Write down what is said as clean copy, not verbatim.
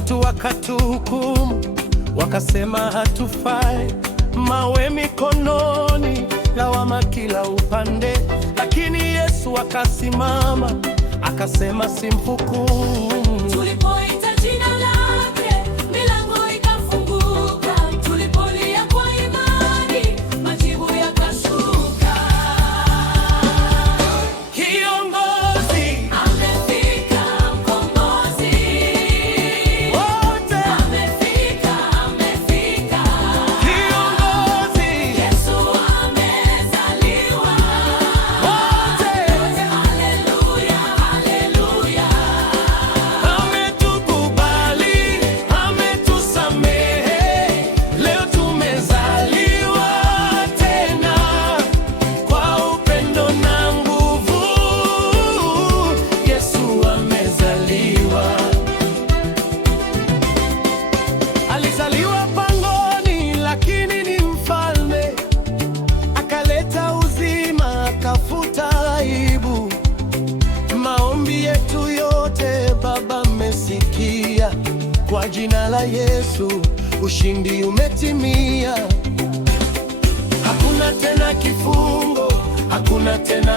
Watu wakatuhukumu, wakasema hatufai, mawe mikononi, lawama kila upande. Lakini Yesu akasimama, akasema simhukumu. Tulipoita jina lake, milango ikafunguka. Tulipolia kwa imani, majibu yakashuka. Kiongozi Amefika, mkombozi wote, amefika, amefika. kiongozi Yesu amezaliwa. wote, Haleluya, haleluya. ametukubali, ametusamehe, leo tumezaliwa tena kwa upendo na nguvu. Yesu amezaliwa. Alizaliwa pangoni, lakini ni mfalme, akaleta uzima, akafuta aibu. Maombi yetu yote Baba amesikia, kwa jina la Yesu ushindi umetimia. Hakuna tena kifungo, hakuna tena